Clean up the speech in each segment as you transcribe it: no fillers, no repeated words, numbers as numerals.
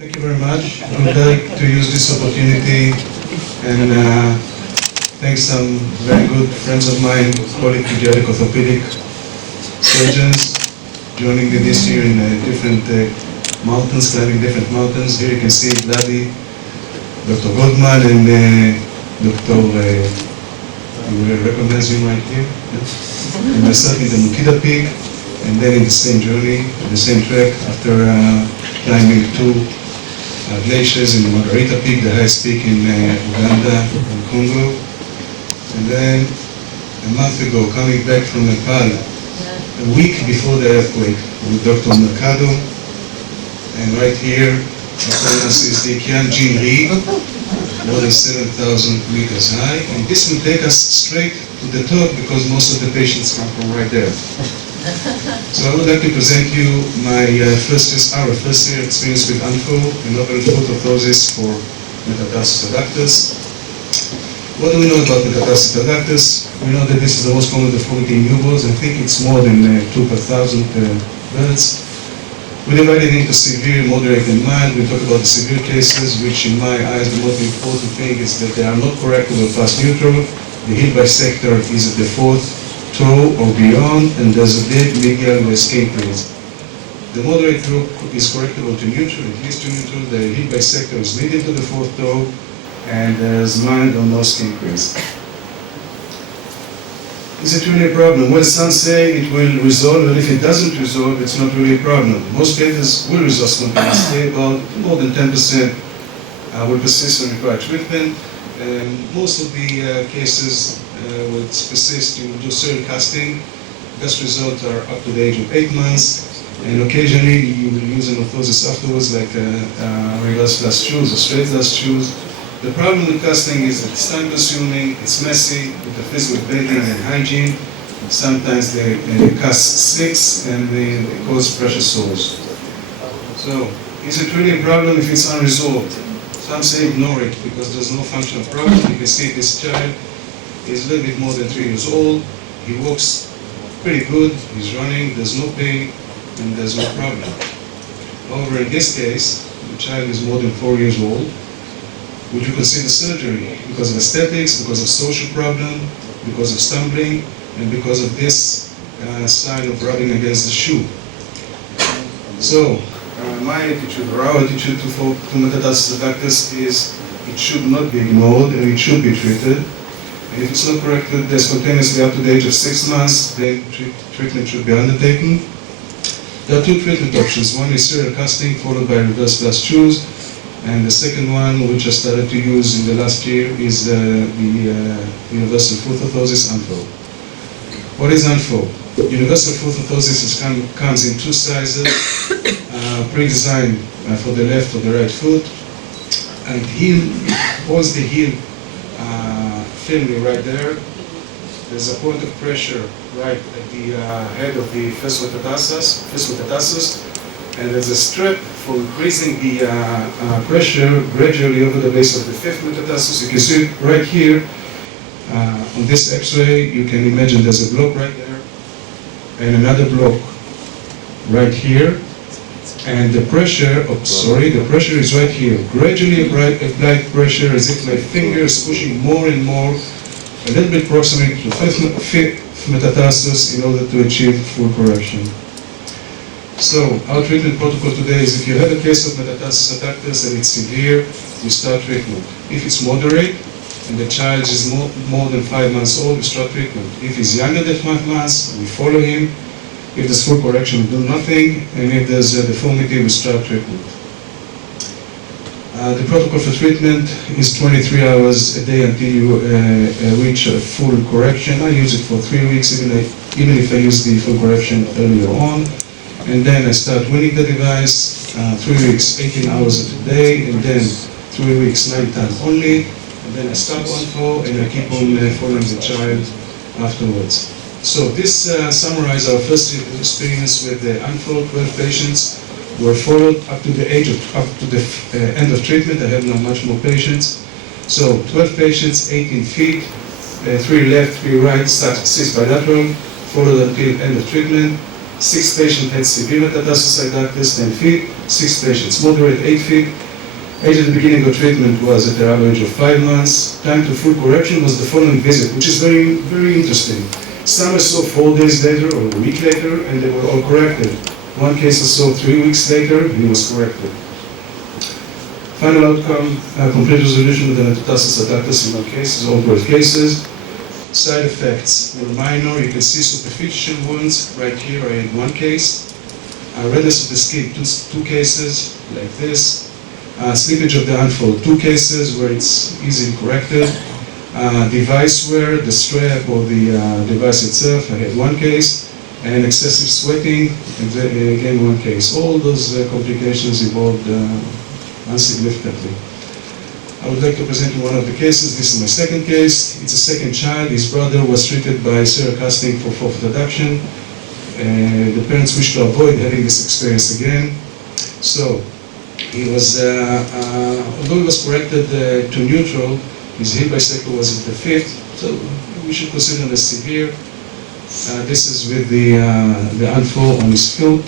Thank you very much. I would like to use this opportunity and thank some very good friends of mine, pediatric orthopedic surgeons, joining me this year in different mountains, climbing different mountains. Here you can see Vladi, Dr. Goldman, and Dr. You will recognize him right here. And myself in the Mukida Peak, and then in the same journey, the same trek, after climbing two glaciers in the Margarita Peak, the highest peak in Uganda and Congo. And then a month ago, coming back from Nepal, a week before the earthquake, with Dr. Mercado. And right here, upon us is the Kianjin Ri, more than 7,000 meters high. And this will take us straight to the top because most of the patients come from right there. So I would like to present you my our first year experience with UNFO, a novel foot orthosis for Metatarsus Adductus. What do we know about Metatarsus Adductus? We know that this is the most common deformity in newborns. I think it's more than 2 per 1,000 births. We divide it into severe, moderate, and mild. We talk about the severe cases, which in my eyes the most important thing is that they are not correctable past neutral. The heel bisector is at the fourth toe or beyond, and there's a dead medial skin crease. The moderate group is correctable to neutral, at least to neutral. The heel bisector is leading to the fourth toe, and there's mild or no skin crease. Is it really a problem? Well, some say it will resolve, and if it doesn't resolve, it's not really a problem. Most cases will resolve spontaneously, about more than 10% will persist and require treatment. Most of the cases will persist. You will do serial casting. Best results are up to the age of 8 months, and occasionally you will use an orthosis afterwards, like reverse glass shoes or straight glass shoes. The problem with casting is that it's time-consuming, it's messy, it interferes with bathing and hygiene. Sometimes the cast slicks and they cause pressure sores. So, is it really a problem if it's unresolved? Some say ignore it because there's no functional problem. You can see this child is a little bit more than 3 years old. He walks pretty good, he's running, there's no pain, and there's no problem. However, in this case, the child is more than 4 years old. Would you consider surgery because of aesthetics, because of social problem, because of stumbling, and because of this sign of rubbing against the shoe? So, my attitude, or our attitude to Metatarsus Adductus is it should not be ignored and it should be treated. And if it's not corrected spontaneously up to the age of 6 months, then treatment should be undertaken. There are two treatment options. One is serial casting followed by reverse glass shoes. And the second one, which I started to use in the last year, is the universal foot orthosis, UNFO. What is UNFO? Universal foot orthosis comes in 2 sizes, pre-designed for the left or the right foot, and holds the heel firmly right there. There's a point of pressure right at the head of the first metatarsus, and there's a strap for increasing the pressure gradually over the base of the fifth metatarsus. You can see it right here on this X-ray. You can imagine there's a block right there and another block right here, and the pressure, the pressure is right here. Gradually applied pressure as if my finger is pushing more and more, a little bit proximate to fifth metatarsus in order to achieve full correction. So, our treatment protocol today is if you have a case of Metatarsus Adductus and it's severe, you start treatment. If it's moderate and the child is more than 5 months old, we start treatment. If he's younger than 5 months, we follow him. If there's full correction, we do nothing. And if there's a deformity, we start treatment. The protocol for treatment is 23 hours a day until you reach a full correction. I use it for 3 weeks, even if I use the full correction earlier on. And then I start winning the device, 3 weeks, 18 hours a day, and then 3 weeks, 9 times only. And then I stop UNFO, and I keep on following the child afterwards. So this summarizes our first experience with the UNFO. 12 patients were followed up to the end of treatment. I have now much more patients. So 12 patients, 18 feet, 3 left, 3 right, 6 bilateral, followed until end of treatment. 6 patients had severe Metatarsus adductus, 10 feet, 6 patients moderate, 8 feet. Age at the beginning of treatment was at the average of 5 months. Time to full correction was the following visit, which is very, very interesting. Some I saw 4 days later or a week later, and they were all corrected. One case I saw 3 weeks later, and he was corrected. Final outcome, complete resolution of the Metatarsus adductus in all cases, all growth cases. Side effects were minor. You can see superficial wounds right here. I had 1 case. Redness of the skin, 2 cases like this. Slippage of the unfold, 2 cases where it's easily corrected. Device wear, the strap or the device itself, I had 1 case. And excessive sweating, and again 1 case. All those complications evolved insignificantly. I would like to present you one of the cases. This is my second case. It's a second child. His brother was treated by serial casting for fourth adduction. The parents wish to avoid having this experience again. So, he was, although he was corrected to neutral, his heel bisector was at the 5th, so we should consider him as severe. This is with the UNFO on his foot.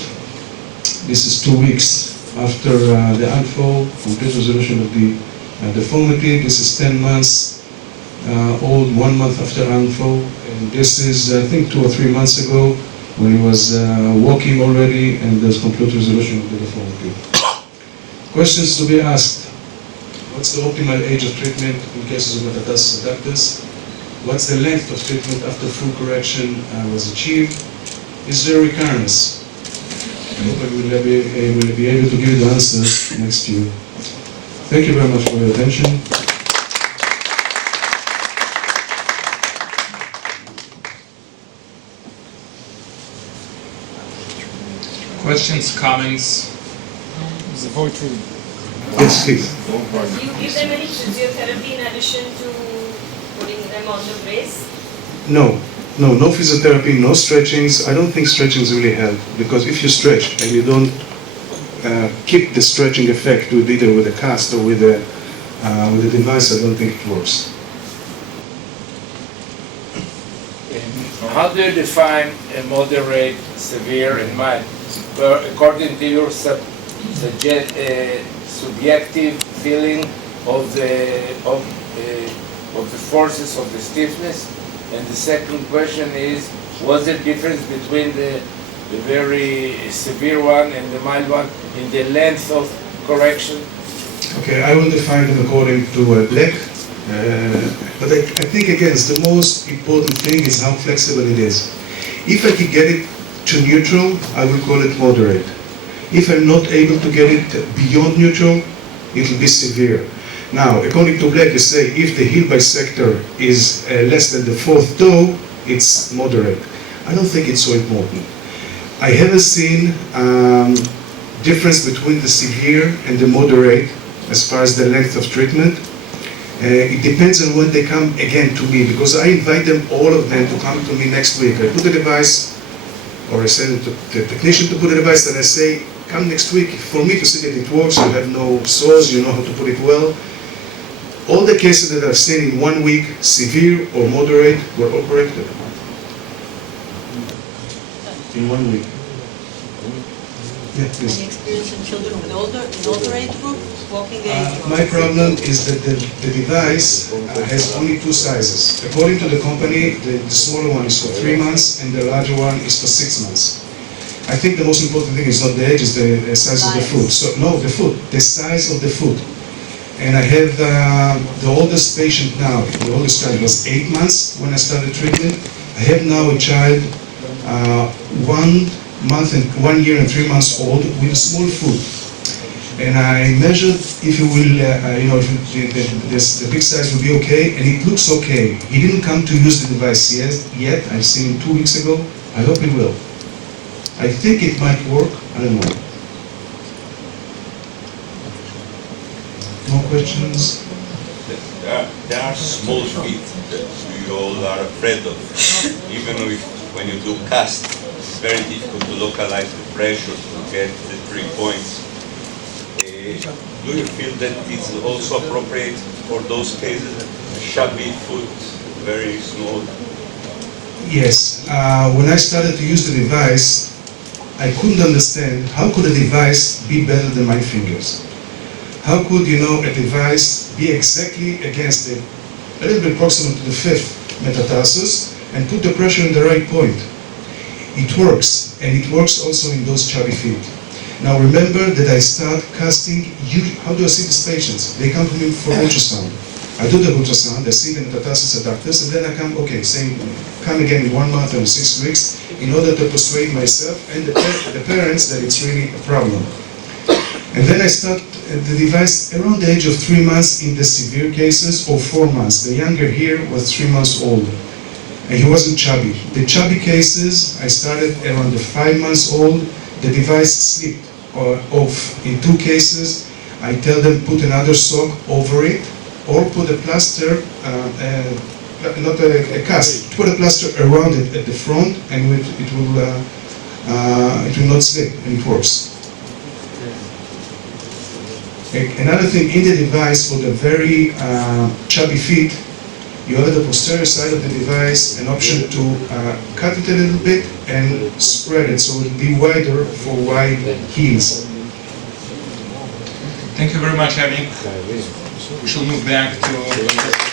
This is 2 weeks after the UNFO, complete resolution of the deformity. This is 10 months old, 1 month after UNFO. And this is, I think, 2 or 3 months ago when he was walking already, and there's complete resolution of the deformity. Questions to be asked. What's the optimal age of treatment in cases of Metatarsus adductus? What's the length of treatment after full correction was achieved? Is there recurrence? I hope I will be able to give you the answers next year. Thank you very much for your attention. Questions, comments? It's a void treaty. Yes, please. Do you give them any physiotherapy in addition to putting them on the brace? No physiotherapy, no stretchings. I don't think stretchings really help, because if you stretch and you don't keep the stretching effect with either with a cast or with a device, I don't think it works. How do you define a moderate, severe, and mild? According to your subjective feeling of the forces of the stiffness? And the second question is, what's the difference between the very severe one and the mild one in the length of correction? Okay, I will define them according to Black. But I think, again, the most important thing is how flexible it is. If I can get it to neutral, I will call it moderate. If I'm not able to get it beyond neutral, it will be severe. Now, according to Black, you say if the heel bisector is less than the 4th toe, it's moderate. I don't think it's so important. I haven't seen difference between the severe and the moderate as far as the length of treatment. It depends on when they come again to me, because I invite them, all of them, to come to me next week. I put the device, or I send the technician to put the device, and I say, come next week for me to see that it works, you have no sores, you know how to put it well. All the cases that I've seen in 1 week, severe or moderate, were all corrected. In 1 week. Yeah, please. Any experience in children with older age group, walking age? My problem is that the device has only 2 sizes. According to the company, the smaller one is for 3 months and the larger one is for 6 months. I think the most important thing is not the age, it's the size of the foot. So, no, the foot, the size of the foot. And I have the oldest patient now, the oldest child was 8 months when I started treatment. I have now a child 1 month and 1 year and 3 months old with a small foot. And I measured if it will, if the big size will be okay, and it looks okay. He didn't come to use the device yet. I've seen him 2 weeks ago. I hope he will. I think it might work. I don't know. More questions? There are small feet that we all are afraid of. Even if when you do cast, it's very difficult to localize the pressure to get the 3 points. Do you feel that it's also appropriate for those cases? Chubby foot, very small. Yes. When I started to use the device, I couldn't understand how could a device be better than my fingers. How could, a device be exactly against it, a little bit proximal to the fifth metatarsus, and put the pressure in the right point. It works, and it works also in those chubby feet. Now remember that I start casting, how do I see these patients? They come to me for ultrasound. I do the ultrasound, I see the metatarsus adductus, and then I come, come again in 1 month or 6 weeks in order to persuade myself and the parents that it's really a problem. And then I start the device around the age of 3 months in the severe cases, or 4 months. The younger here was 3 months old, and he wasn't chubby. The chubby cases, I started around the 5 months old. The device slipped off. In 2 cases, I tell them put another sock over it, or put a plaster, not a cast, put a plaster around it at the front, and it will not slip, and it works. Another thing, in the device for the very chubby feet, you have at the posterior side of the device an option to cut it a little bit and spread it so it will be wider for wide heels. Thank you very much, Avi. We shall move back to